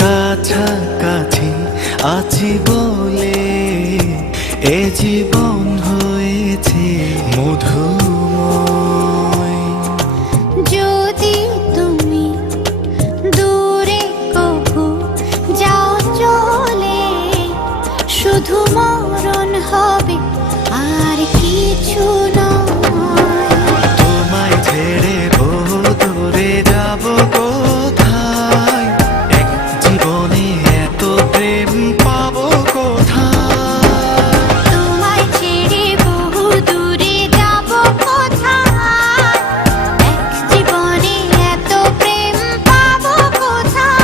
কাছাকাছি আছি বলে এ জীবন হয়েছে মধুময়। যদি তুমি দূরে কভু যাও চলে, শুধু মরণ হবে আর কিছু নয়। তোমায় ছেড়ে বহু দূরে যাব কোথায়, এক জীবনে এত প্রেম পাবো কোথায়। তোমায় ছেড়ে বহু দূরে যাব কোথায়, এক জীবনে এত প্রেম পাবো কোথায়।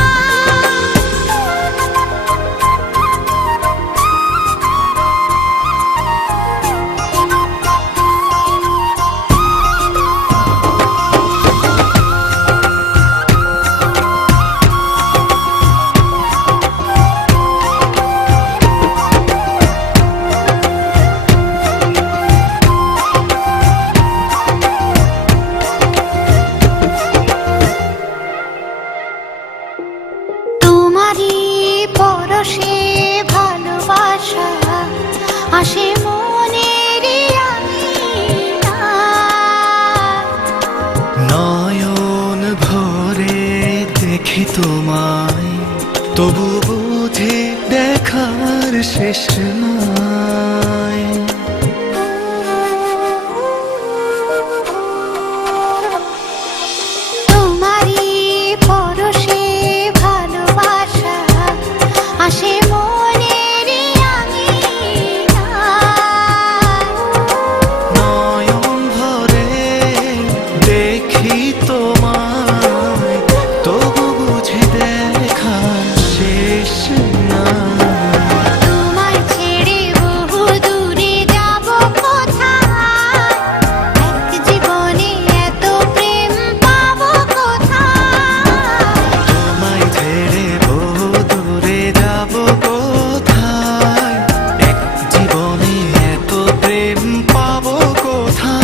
তোমারই পরশে ভালোবাসা আসে মনের আঙিনায়। নয়ন ভরে দেখি তোমায়, তবু বুঝি দেখার শেষ নাই। তোমারই পরশে ভালোবাসা আসে মনের আঙিনায়। নয়ন ভরে দেখি তোমায়, তবু বুঝি দেখার শেষ নাই। তোমায় ছেড়ে বহু দূরে যাব কোথায়, এক জীবনে এত প্রেম পাবো কোথায়। তোমায় ছেড়ে বহু দূরে যাব কোথায়, এক জীবনে এত প্রেম পাবো কোথায়।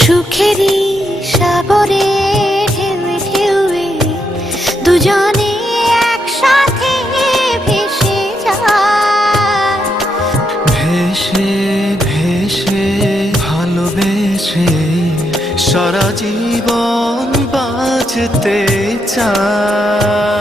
সুখেরই সাগরে ঢেউয়ে ঢেউয়ে দুজনে একসাথে ভেসে যায়। ভেসে ভেসে ভালোবেসে সারা জীবন বাঁচতে চাই।